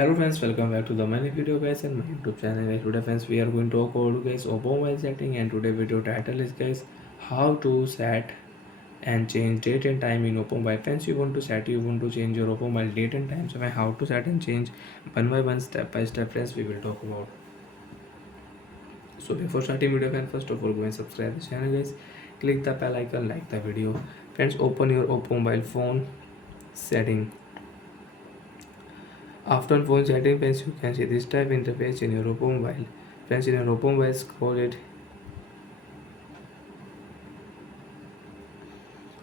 Hello friends, welcome back to the many video guys and my YouTube channel guys. Today friends we are going to talk about guys oppo mobile setting, and today video title is guys how to set and change date and time in oppo mobile. Friends, you want to change your oppo mobile date and time, so how to set and change one by one, step by step friends we will talk about. So before starting video friends, first of all go and subscribe the channel guys, click the bell icon, like the video. Friends, open your oppo mobile phone setting. After phone setting friends, you can see this type interface in your oppo mobile. Friends, in your oppo mobile, scroll it,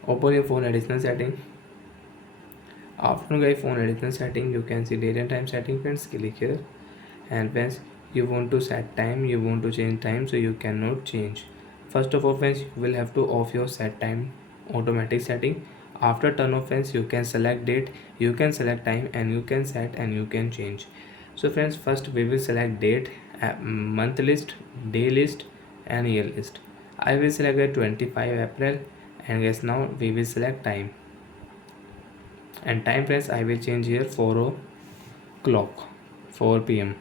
open your phone additional setting. After guys phone additional setting, you can see date and time setting friends, click here. And friends, you want to set time, you want to change time, so you cannot change. First of all friends, you will have to off your set time automatic setting. After turn off friends, you can select date, you can select time, and you can set and you can change. So friends, first we will select date, month list, day list, and year list. I will select the 25 April, and guys now we will select time. And time friends, I will change here 4 o'clock, 4 p.m.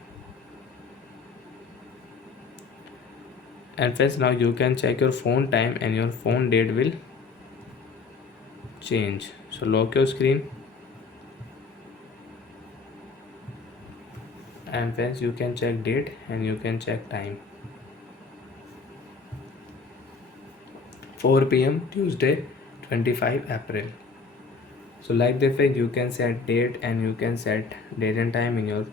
And friends, now you can check your phone time and your phone date will change. So lock your screen, and friends you can check date and you can check time. 4 p.m. Tuesday 25 April. So like this way you can set date and you can set date and time in your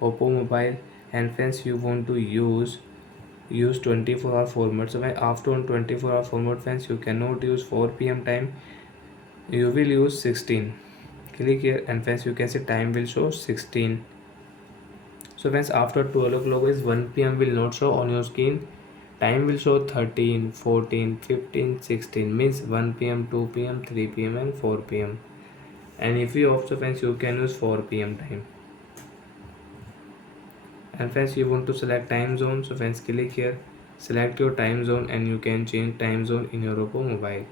oppo mobile. And friends, you want to use 24-hour format, so after on 24-hour format friends, you cannot use 4 p.m. time, you will use 16. Click here and friends you can see time will show 16. So friends, after 12 o'clock is 1 p.m. will not show on your screen, time will show 13, 14, 15, 16, means 1 p.m, 2 p.m, 3 p.m, and 4 p.m. And if you off, so friends you can use 4 p.m. time. And friends, you want to select time zone, so friends click here, select your time zone, and you can change time zone in your oppo mobile.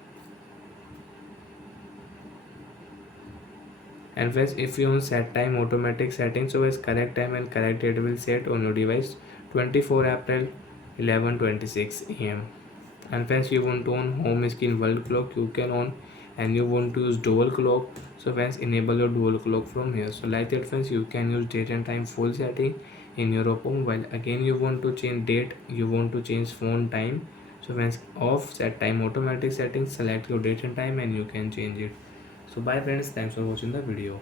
And friends, if you on set time automatic settings, so as correct time and correct date will set on your device 24 April 11:26 am. And friends, you want to on home screen world clock, you can on. And you want to use dual clock, so friends enable your dual clock from here. So like that friends, you can use date and time full setting in your oppo mobile. Again, you want to change date, you want to change phone time, so friends off set time automatic settings, select your date and time, and you can change it. So bye friends, thanks for watching the video.